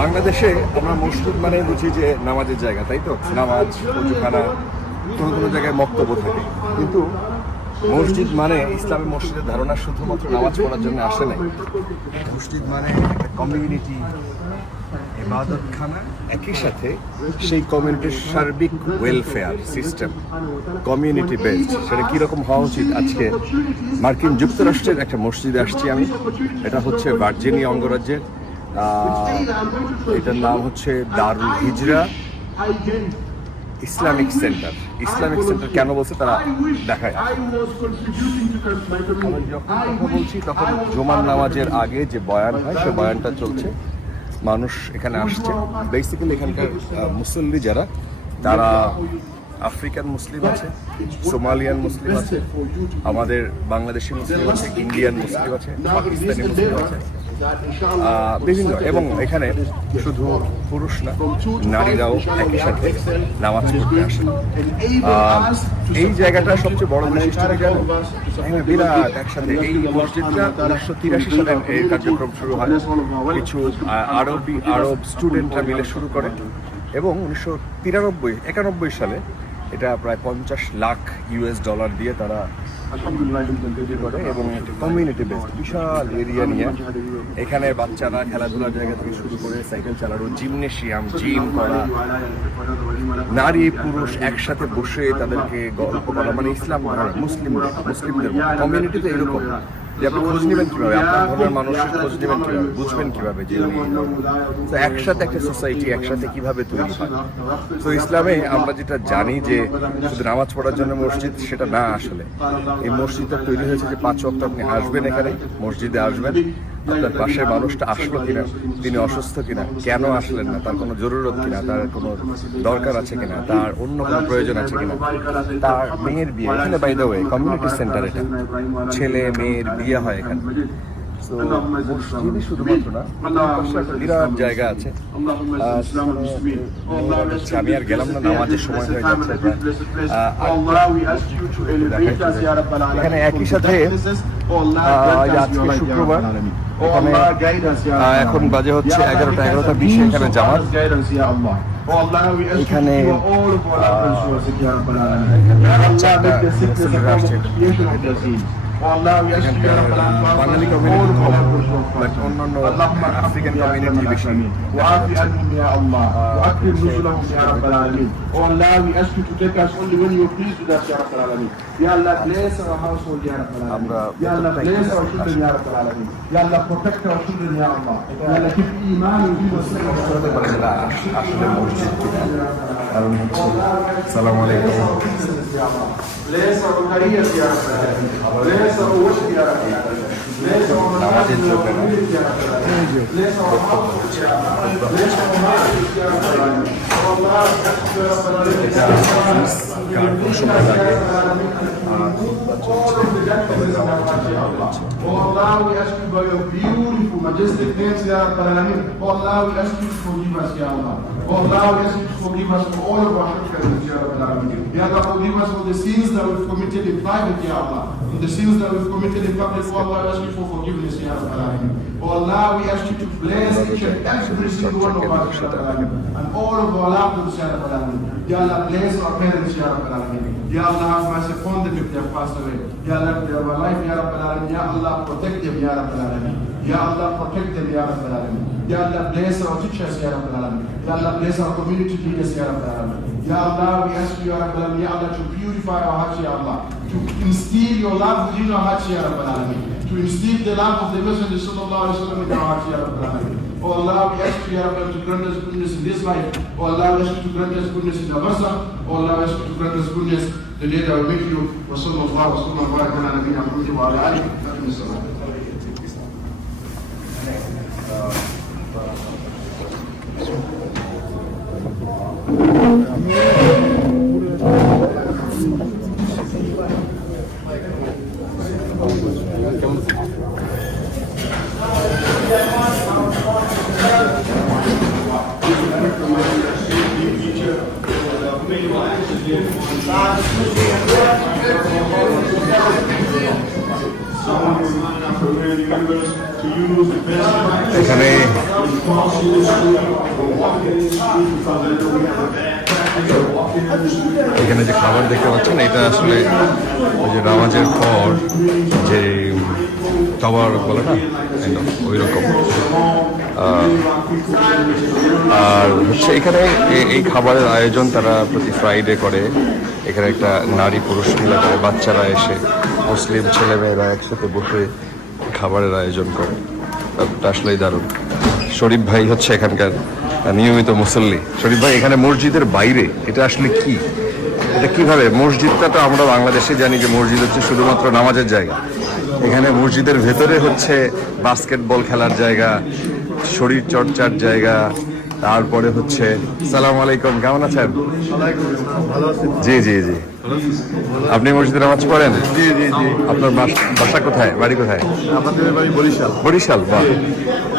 বাংলাদেশে আমরা মসজিদ মানে বুঝি যে নামাজের জায়গা, তাই তো? নামাজ, ওযুখানা, কোনো কোনো জায়গায় বক্তব্য থাকে, কিন্তু মসজিদ মানে ইসলামী মসজিদের ধারণা শুধুমাত্র নামাজ পড়ার জন্য আসে নাই। মসজিদ মানে একটা কমিউনিটি, ইবাদতখানা, একই সাথে সেই কমিউনিটির সার্বিক ওয়েলফেয়ার সিস্টেম, কমিউনিটি বেসড। সেটা কীরকম হওয়া উচিত? আজকে মার্কিন যুক্তরাষ্ট্রের একটা মসজিদে আসছি আমি। এটা হচ্ছে ভার্জিনিয়া অঙ্গরাজ্যের, এটার নাম হচ্ছে দারুল হিজরা ইসলামিক সেন্টার। ইসলামিক সেন্টার কেন বলছে তারা দেখায়। আমি যখন কথা বলছি তখন জুমার নামাজের আগে যে বয়ান হয় সে বয়ানটা চলছে, মানুষ এখানে আসছে। বেসিক্যালি এখানকার মুসল্লি যারা, তারা আফ্রিকান মুসলিম আছে, সোমালিয়ান মুসলিম আছে, আমাদের বাংলাদেশি মুসলিম আছে, ইন্ডিয়ান মুসলিম আছে, পাকিস্তানি মুসলিম আছে, বিভিন্ন। এবং এখানে শুধু পুরুষ না, নারীরাও একই সাথে নামাজ পড়তে আসে। এই জায়গাটা সবচেয়ে বড় বৈশিষ্ট্য কেন? হ্যাঁ, বিরাট একসাথে। এই মসজিদটা 1983 সালে এই কার্যক্রম শুরু হয়। কিছু আরব স্টুডেন্টরা মিলে শুরু করে এবং 1991 সালে এটা প্রায় 50 লাখ US ডলার দিয়ে তারা করে এবং কমিউনিটি বেসড বিশাল এরিয়া নিয়ে এখানে বাচ্চারা খেলাধুলার জায়গা থেকে শুরু করে সাইকেল চালানো, জিমনেশিয়াম, জিম করা, নারী পুরুষ একসাথে বসে তাদেরকে গল্প করা, মানে ইসলাম মুসলিমদের কমিউনিটি তো এরকম যে আপনি খোঁজ নেবেন কীভাবে, আপনার ধর্মের মানুষের খোঁজ নেবেন কীভাবে, বুঝবেন কীভাবে যে তো একসাথে একটা সোসাইটি একসাথে কীভাবে তৈরি হয়। তো ইসলামে আমরা যেটা জানি যে শুধু নামাজ পড়ার জন্য মসজিদ, সেটা না। আসলে এই মসজিদটা তৈরি হয়েছে যে 5 ওয়াক্ত আপনি আসবেন, এখানে মসজিদে আসবেন, আপনার পাশের মানুষটা আসলো কিনা, তিনি অসুস্থ কিনা, কেন আসলেন না, তার কোনো জরুরত কিনা, তার কোনো দরকার আছে কিনা, তার অন্য কোনো প্রয়োজন আছে কিনা, তার মেয়ের বিয়ে এখানে, by the way community centre, এটা ছেলে মেয়ের বিয়ে হয় এখানে। তো মসজিদই শুধুমাত্র না, বিরাট জায়গা আছে। আমি আর গেলাম না, নামাজের সময় হয়ে যাচ্ছে। এখানে একই সাথে আজকে শুক্রবার, এখানে এখন বাজে হচ্ছে 11:20, এখানে জামাত। এখানে বাঙালি কমিউনিটি কম, বাট অন্যান্য আফ্রিকান কমিউনিটি বেশি। আসলে মসজিদ কারণ হচ্ছে সালামু আলাইকুম নামাজের জন্য সময় লাগে। Oh Allah, we ask you by your beautiful, majestic names, Ya Rabbal Alameen. Oh Allah, we ask you to forgive us, Ya Allah. Oh Allah, we ask you to forgive us for all of our shortcomings, Ya Rabbal Alameen. Ya Allah, forgive us for the sins that we've committed in private, Ya Allah. And the sins that we've committed in public, oh Allah, we ask you for forgiveness, Ya Rabbal Alameen. Oh Allah, we ask you to bless each and every single one of us, Ya Rabbal Alameen. And all of our loved ones, Ya Rabbal Alameen. Ya Allah, bless our parents, Ya Rabbal Alameen. Ya Allah, have mercy upon them if they have passed away. Ya Allah, if they are alive, Ya Rabbal Alameen. Ya Allah, protect them, Ya Rabbal Alameen. Ya Allah, protect them, Ya Rabbal Alameen. Ya Allah, bless our teachers, Ya Rabbal Alameen. Ya Allah, bless our community leaders, Ya Rabbal Alameen. Ya Allah, we ask you, Ya Rabbal Alameen, Ya Allah, to purify our hearts, Ya Allah, to instill your love within our hearts, Ya Rabbal Alameen, to instill the love of the Messenger Sallallahu Alaihi Wasallam in our hearts, Ya Rabbal Alameen. Oh Allah, we ask you, Ya Rabbal, to grant us goodness in this life. Oh Allah, we ask you to grant us goodness in the Barzakh. Oh Allah, we ask you to grant us goodness the day that we meet you. Wa sallallahu wa sallam wa baraka ala nabiyyina Muhammad wa ala alihi wa sahbihi. এখানে এখানে যে খাবার দেখতে পাচ্ছেন এটা আসলে ওই যে নামাজের পর যে খাবার বলে না ওই রকম। আর হচ্ছে এখানে এই খাবারের আয়োজন তারা প্রতি ফ্রাইডে করে। এখানে একটা নারী পুরুষ মিলা করে, বাচ্চারা এসে মুসলিম ছেলেমেয়েরা একসাথে বসে খাবারের আয়োজন করে। ব্যাপারটা আসলেই দারুণ। শরীফ ভাই হচ্ছে এখানকার নিয়মিত মুসল্লি। শরীফ ভাই, এখানে মসজিদের বাইরে এটা আসলে কি, এটা কিভাবে? মসজিদটা তো আমরা বাংলাদেশে জানি যে মসজিদ হচ্ছে শুধুমাত্র নামাজের জায়গা। এখানে মসজিদের ভেতরে হচ্ছে বাস্কেটবল খেলার জায়গা, শরীর চর্চার জায়গা, তারপরে হচ্ছে সালাম আলাইকুম, কেমন আছেন? জি জি জি। আপনি মসজিদে নামাজ পড়েন? জি জি জি। আপনার বাসা কোথায়, বাড়ি কোথায়? আমাদের বাড়ি বরিশাল। বরিশাল, বাহ।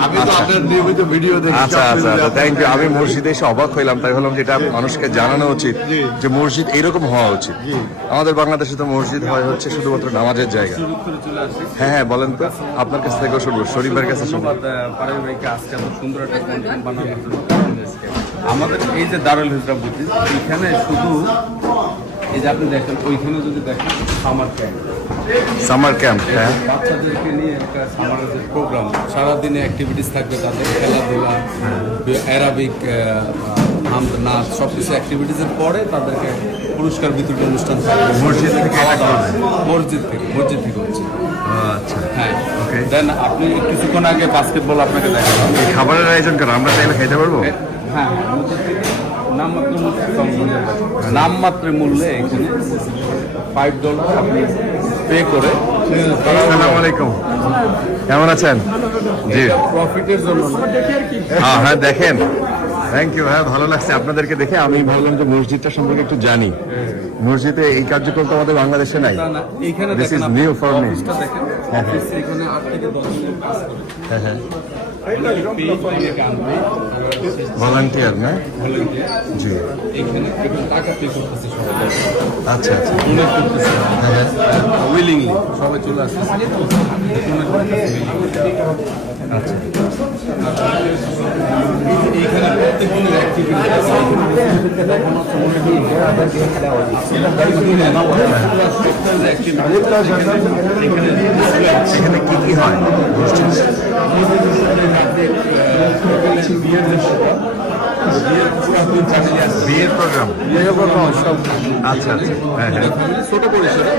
আমি তো আপনার নিয়মিত ভিডিও দেখি। আচ্ছা আচ্ছা, থ্যাংক ইউ। আমি মসজিদে এসে অবাক হইলাম, তাই হলাম যেটা মানুষকে জানানো উচিত যে মসজিদ এইরকম হওয়া উচিত। আমাদের বাংলাদেশে তো মসজিদ হয় হচ্ছে শুধুমাত্র নামাজের জায়গা। হ্যাঁ হ্যাঁ, বলেন তো, আপনার কাছ থেকেও শুনবো, শরীফের কাছে শুনবো। আমাদের এই যে দারুল হিজরা বুদ্ধি, এইখানে শুধু এই যে আপনি দেখেন, ওইখানে যদি দেখেন সামার ক্যাম্প, হ্যাঁ, বাচ্চাদেরকে নিয়ে একটা সামারের যে প্রোগ্রাম, সারাদিনে অ্যাক্টিভিটিস থাকবে তাদের, খেলাধুলা, অ্যারাবিক নাচ, সব কিছু অ্যাক্টিভিটিসের পরে তাদেরকে পুরস্কার বিতরণ অনুষ্ঠান থাকবে। মসজিদ থেকে খাওয়া দাওয়া মসজিদ থেকে হচ্ছে। আচ্ছা, হ্যাঁ, ওকে। দেন আপনি কিছুক্ষণ আগে বাস্কেটবল আপনাকে দেখালাম। এই খাবারের আয়োজন করেন, আমরা চাইলে খাইতে পারবো? হ্যাঁ, মসজিদ থেকে নামমাত্র মূল্যে এখানে $5 আপনি পে করে। আসসালামু আলাইকুম, কেমন আছেন? জি, প্রফিটের জন্য হ্যাঁ হ্যাঁ, দেখেন, থ্যাংক ইউ। হ্যাঁ, ভালো লাগছে আপনাদেরকে দেখে। আমি ভাবলাম যে মসজিদটা সম্পর্কে একটু জানি। মসজিদে এই কার্যক্রম তো আমাদের বাংলাদেশে নাই। এইখানে This দেখেন, is new for me. অফিসটা দেখেন, অফিসে এখানে 8 থেকে 10 জন কাজ করে। হ্যাঁ হ্যাঁ, ভলান্টিয়ার, ভলান্টিয়ার না? জি, এখানে টাকা পে করতেছে সবাই, আচ্ছা আচ্ছা, ডোনেট করতেছে হ্যাঁ হ্যাঁ, উইলিংলি, সবাই চলে আসতেছে ডোনেট করতেছে। আচ্ছা। এইখানে প্রত্যেক দিনের অ্যাক্টিভিটি আছে। এখানে কি কি হয়? বিয়ের প্রোগ্রাম, সব আচ্ছা আচ্ছা, হ্যাঁ হ্যাঁ, ছোট পরিসরে,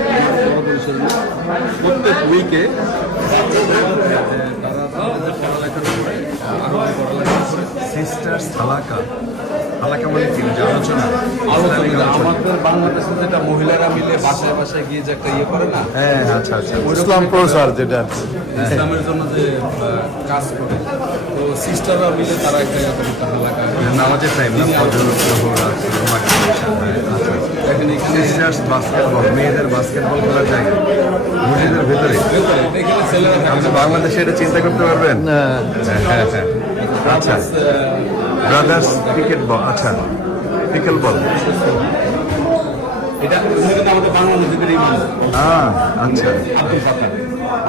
বড় পরিসরে প্রত্যেক উইকে সিস্টার্স হালাকা। হালাকা মানে কি? আলোচনা, আমাদের বাংলাদেশে যেটা মহিলারা মিলে বাসায় বাসায় গিয়ে যে একটা ইয়ে করে না, হ্যাঁ আচ্ছা আচ্ছা, ইসলাম প্রচার যেটা ইসলামের জন্য যে কাজ করে, তো সিস্টাররা মিলে তারা একটা এলাকা নামাজের টাইম না, ফজর যোহর আছে, এখানে সিস্টার্স বাস্কেটবল, মেয়েদের বাস্কেটবল খেলার জায়গা মসজিদের ভেতরে। এখানে ছেলেরা আপনি বাংলাদেশে এটা চিন্তা করতে পারবেন? হ্যাঁ হ্যাঁ, আচ্ছা, ব্রাদার্স ক্রিকেট বল, আচ্ছা, পিকেল বল, এটা কিন্তু আমাদের বাংলাদেশের ইমাম আচ্ছা আব্দুল ফাত্তাহ,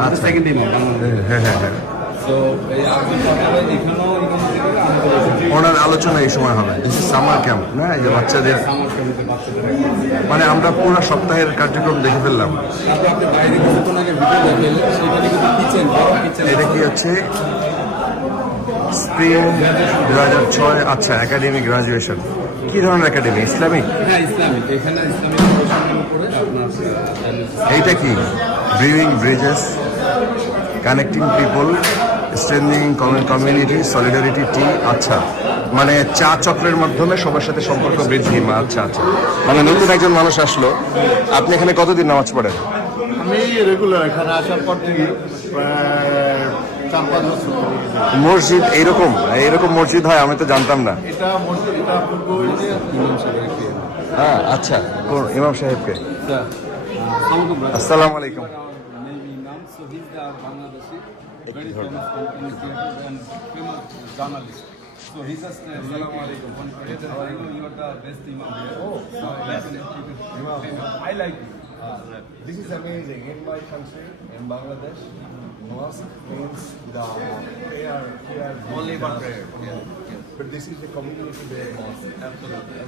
আচ্ছা, সেকেন্ড ইমাম বাংলাদেশ। হ্যাঁ হ্যাঁ হ্যাঁ, তো এই আব্দুল ফাত্তাহ এখানেও ওনার আলোচনা এই সময় হবে। সামার ক্যাম্প না, এই যে বাচ্চাদের, মানে আমরা পুরো সপ্তাহের কার্যক্রম দেখে ফেললাম। আপনি বাইরে কিছুক্ষণ আগে ভিডিও দেখলেন, সেখানে কিন্তু কিচেন, এটা কি হচ্ছে স্প্রিং 2006, আচ্ছা, একাডেমিক গ্রাজুয়েশন। কি ধরনের একাডেমি? ইসলামিক? হ্যাঁ, ইসলামিক। এখানে ইসলামিক প্রশিক্ষণ করে আপনার এইটা কি? Brewing bridges, connecting people, strengthening community, solidarity tea. আচ্ছা, মানে চা চক্রের মাধ্যমে সবার সাথে সম্পর্ক বৃদ্ধি। আচ্ছা আচ্ছা, মানে নতুন একজন মানুষ আসলো। আপনি এখানে কতদিন নামাজ পড়েন? আমি রেগুলার এখানে আসার পর থেকে প্রায় 4-5 বছর। মসজিদ এইরকম এইরকম মসজিদ হয়? আমি তো জানতাম না। এটা মসজিদ, এটা পূর্ব ইমাম সাহেবকে। হ্যাঁ, আচ্ছা, কোন ইমাম সাহেবকে? আসসালামু আলাইকুম। very famous content creator and famous journalist. So he just Assalamu alaikum. How are you? You are the best imam here. Oh, I like you. This is amazing. In my country, in Bangladesh, Mosque means the prayer. Only one prayer. But this is a community-based mosque. Absolutely.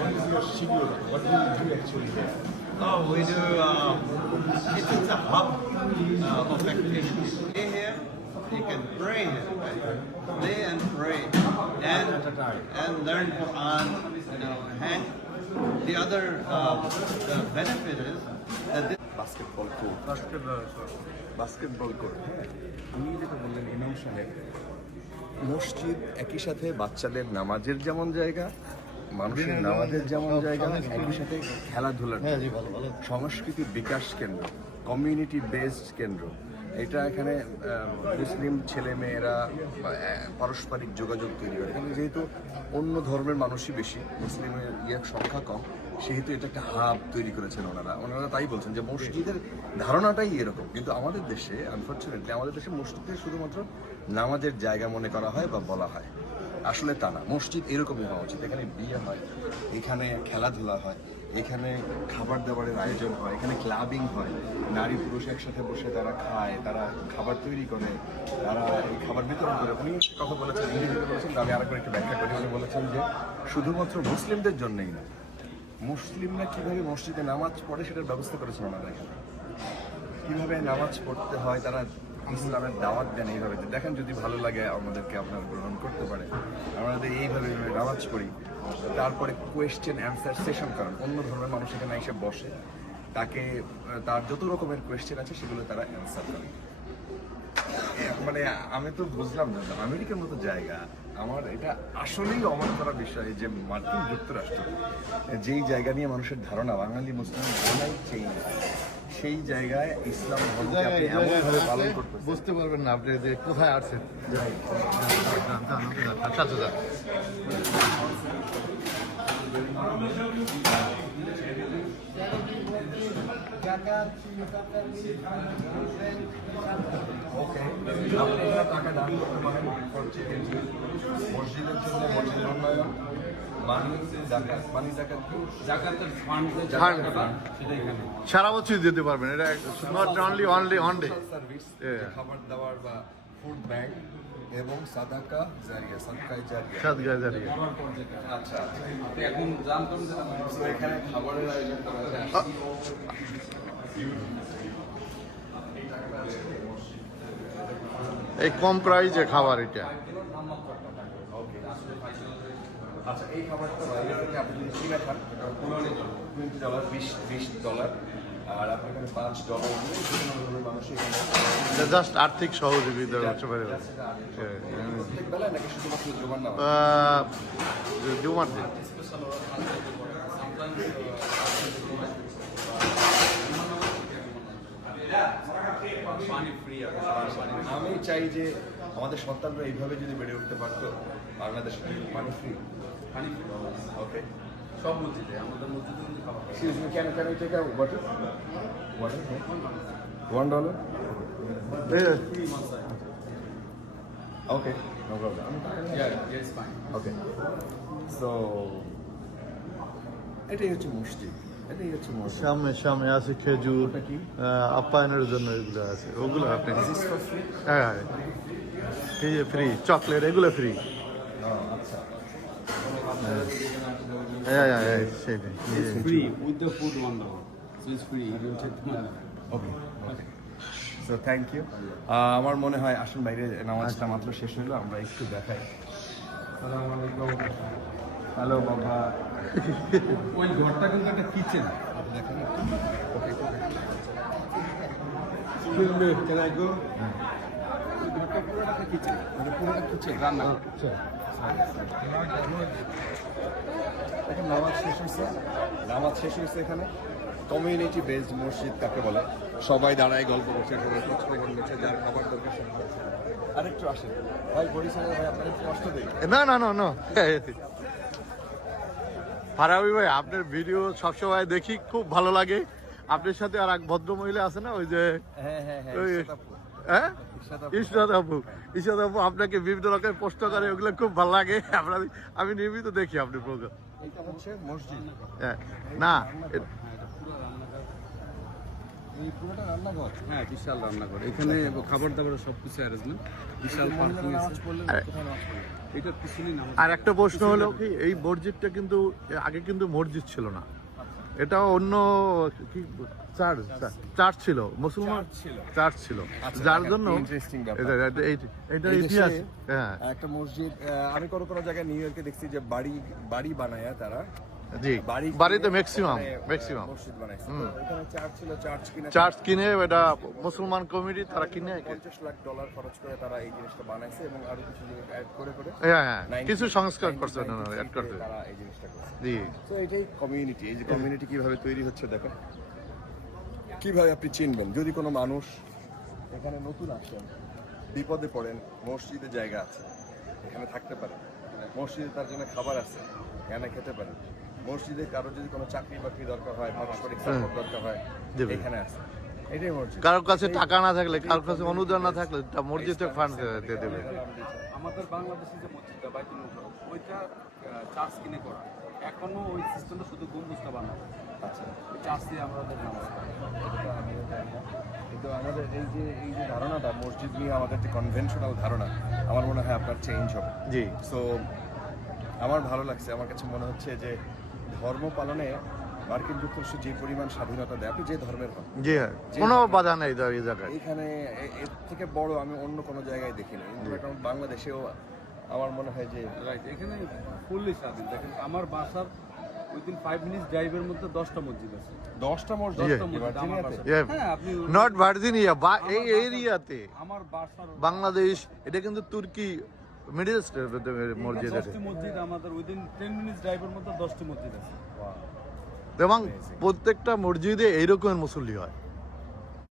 What is your schedule? What do you do actually there? Oh, we do. It's a hub of activities. Stay here. You can pray here, right? Stay and pray, and learn Quran. Hang. The other the benefit is that this Basketball court. Basketball court. উনি যেটা বললেন ইমাম সাহেব, মসজিদ একই সাথে বাচ্চাদের নামাজের যেমন জায়গা, মানুষের নামাজের যেমন জায়গা, একই সাথে খেলাধুলার সংস্কৃতির বিকাশ কেন্দ্র, কমিউনিটি বেসড কেন্দ্র। এটা এখানে মুসলিম ছেলেমেয়েরা পারস্পরিক যোগাযোগ তৈরি করে। এখানে যেহেতু অন্য ধর্মের মানুষই বেশি, মুসলিমের সংখ্যা কম, সেহেতু এটা একটা হাব তৈরি করেছেন ওনারা তাই বলছেন যে মসজিদের ধারণাটাই এরকম। কিন্তু আমাদের দেশে আনফর্চুনেটলি আমাদের দেশে মসজিদকে শুধুমাত্র নামাজের জায়গা মনে করা হয় বা বলা হয়। আসলে তা না, মসজিদ এরকমই হওয়া উচিত। এখানে বিয়ে হয়, এখানে খেলাধুলা হয়, এখানে খাবার দাবারের আয়োজন হয়, এখানে ক্লাবিং হয়, নারী পুরুষ একসাথে বসে তারা খায়, তারা খাবার তৈরি করে, তারা এই খাবার বিতরণ করে। উনি কথা বলেছেন, ইংরেজিতে বলেছেন, আমি আরেকবার একটু ব্যাখ্যা করি। উনি বলেছেন যে শুধুমাত্র মুসলিমদের জন্যই না, মুসলিমরা কীভাবে মসজিদে নামাজ পড়ে সেটার ব্যবস্থা করেছেন ওনারা এখানে। কীভাবে নামাজ পড়তে হয় তারা ইসলামের দাওয়াত দেন এইভাবে। দেখেন, যদি ভালো লাগে আমাদেরকে আপনারা গ্রহণ করতে পারে। আমাদের এইভাবে নামাজ পড়ি, তারপরে কোয়েশ্চেন অ্যান্সার সেশন করেন। অন্য ধর্মের মানুষ এখানে এসে বসে, তাকে তার যত রকমের কোয়েশ্চেন আছে সেগুলো তারা অ্যান্সার করে। মানে আমি তো বুঝলাম না, আমেরিকার মতো জায়গা, আমার এটা আসলেই অবাক করা বিষয় যে মার্কিন যুক্তরাষ্ট্র যেই জায়গা নিয়ে মানুষের ধারণা বাঙালি মুসলিম জানাই চেঞ্জ, সেই জায়গায় ইসলাম ধর্মকে আপনি এমনভাবে পালন করতে বুঝতে পারবেন না আপনি যে কোথায় আছেন। আচ্ছা আচ্ছা ওকে, আপনি টাকা দান করতে পারেন মসজিদের জন্য, মসজিদ উন্নয়ন, জাকাতের ফান্ড সেটা এখানে সারা বছর দিতে পারবেন। এটা not only on day service, খাবার দাবার বা ফুড ব্যাংক এবং সাদাকা জারিয়া, সাদকায়ে জারিয়া। সাদগায় জারি। আচ্ছা, আপনি এখন জানতাম যে তো এখানে খাবারের আয়োজন করা যায়। এই কম প্রাইজে খাবার এটা। আচ্ছা, এই খাবারটা বাইরে থেকে আপনি যদি কিনে খান $20, $20, আর আপনি এখানে $5 দিয়ে বিভিন্ন ধরনের মানুষ এখানে জাস্ট আর্থিক সহযোগিতা হচ্ছে পারে। প্রত্যেক বেলায় নাকি শুধুমাত্র জোগান না জুমার দিন পানি ফ্রি আছে। আমি চাই যে আমাদের সন্তানরা এইভাবে যদি বেড়ে উঠতে পারতো, বাংলাদেশে পানি ফ্রি। পানি ফ্রি ওকে, সব মসজিদে, আমাদের মসজিদে কিন্তু খাবার পাওয়া যায়। Excuse me, can I take a water? Water? $1? Free one side. Okay, no problem. Yeah, it's fine. Okay. So, এটাই হচ্ছে মসজিদ, এটাই হচ্ছে মসজিদ। সামনে আছে খেজুর, আপ্যায়নের জন্য এগুলো আছে, ওগুলো আপনি হ্যাঁ এই যে ফ্রি চকলেট, এগুলো ফ্রি। আচ্ছা, হ্যাঁ সেটাই। It's free with the food $1. So it's free. You don't take the money. Okay okay, so thank you. আমার মনে হয় আসুন বাইরে, নামাজটা মাত্র শেষ হলো, আমরা একটু দেখাই। আসসালামু আলাইকুম। হ্যালো বাবা। ওই ঘরটা কিন্তু একটা কিচেন। দেখেন ওকে, Excuse me, can I go? ওই ঘরটা পুরোটা একটা কিচেন। মানে পুরোটা কিচেন, রান্না। এখন নামাজ শেষ হয়েছে এখানে। কমিউনিটি বেসড মসজিদ কাকে বলে? সবাই দাঁড়ায় গল্প করছে, সবাই খোঁজখবর নিচ্ছে, যার খাবার দরকার সে খাচ্ছে। আরেকটু আসেন ভাই, পরিচয় ভাই, আপনার একটু কষ্ট দেই। না ফারাবি ভাই, আপনার ভিডিও সবসময় দেখি, খুব ভালো লাগে। আপনার সাথে আর এক ভদ্র মহিলা আছে না, ওই যে হ্যাঁ, ওই হ্যাঁ ইশাদ আপু আপনাকে বিভিন্ন রকমের প্রশ্ন করে, ওগুলো খুব ভালো লাগে। আমি নিয়মিত দেখি আপনার প্রোগ্রাম। এটা হচ্ছে মসজিদ। হ্যাঁ না এই পুরোটা রান্নাঘর। হ্যাঁ, বিশাল রান্নাঘর, এখানে খাবার দাবারের সবকিছু অ্যারেঞ্জমেন্ট, বিশাল পার্কিং নামাজ আছে। পড়লেন কোথায় নামাজ পড়লেন? এটা পিছনেই নামাজ। আর একটা প্রশ্ন হলো কি, এই মসজিদটা কিন্তু আগে কিন্তু মসজিদ ছিল না, এটা অন্য কি চার্চ ছিল, মুসলমান চার্চ ছিল, আচ্ছা, যার একটা জন্য interesting ব্যাপার। এটা এই ইতিহাস। দেশে হ্যাঁ একটা মসজিদ, আমি কোনো কোনো জায়গায় নিউ ইয়র্কে দেখছি যে বাড়ি বানায় তারা, জি, বাড়িতে ম্যাক্সিমাম মসজিদ বানাইছে। তো এখানে চার্চ ছিল, চার্চ কিনে, এটা মুসলমান কমিটি তারা কিনে, $50 লাখ খরচ করে তারা এই জিনিসটা বানাইছে এবং আরো কিছু জিনিস অ্যাড করে হ্যাঁ কিছু সংস্কার করছে, অ্যাড করছে, তারা এই জিনিসটা করছে। জি। তো এটাই কমিউনিটি। এই যে কমিউনিটি কিভাবে তৈরি হচ্ছে দেখো, কিভাবে আপনি চিনবেন যদি কোনো মানুষ এখানে নতুন আসেন, বিপদে পড়েন, মসজিদে জায়গা আছে, এখানে থাকতে পারেন, মসজিদে তার জন্য খাবার আছে, এখানে খেতে পারেন, মসজিদে কারো যদি কোনো চাকরি বাকরি দরকার হয়, পারস্পরিক সাপোর্ট দরকার হয়, দেবে। এখানে আছে। এটাই মসজিদ। কারোর কাছে টাকা না থাকলে, কারোর কাছে অনুদান না থাকলে, তা মসজিদে ফান্ড দিয়ে দেবে। আমাদের বাংলাদেশে যে মসজিদটা বাইতুল মুকাররম, ওইটা চার্চ কিনে করা, এখনো ওই সিস্টেমটা শুধু গম্বুজটা বানানো। আচ্ছা, ওই চার্চে আমাদের নামাজ পড়ি। এটা আমিও জানি না। কিন্তু আমাদের এই যে ধারণাটা মসজিদ নিয়ে, আমাদের যে কনভেনশনাল ধারণা, আমার মনে হয় আপনার চেঞ্জ হবে। জি, সো আমার ভালো লাগছে। আমার কাছে মনে হচ্ছে যে ধর্ম পালনে মার্কিন যুক্তরাষ্ট্র যে পরিমাণ স্বাধীনতা দেয়, আপনি যে ধর্মের হন, জি, হ্যাঁ, কোনো বাধা নেই এই জায়গায়। এইখানে এর থেকে বড় আমি অন্য কোনো জায়গায় দেখিনি। কারণ বাংলাদেশেও আমার মনে হয় যে রাইট, এখানে ফুললি স্বাধীন। দেখেন, আমার বাসার উইদিন 5 মিনিটস ড্রাইভের মধ্যে 10টা মসজিদ আছে। 10টা মসজিদ 10টা মসজিদ আমার ভার্জিনিয়াতে? বাসায়। হ্যাঁ, আপনি নট ভার্জিনিয়া বা এই এরিয়াতে আমার বাসার বাংলাদেশ, এটা কিন্তু তুর্কি মিডল ইস্টের মসজিদ আছে, 10টি মসজিদ আমাদের উইদিন 10 মিনিটস ড্রাইভের মধ্যে 10টি মসজিদ আছে। এবং প্রত্যেকটা মসজিদে এইরকম মুসল্লি হয়।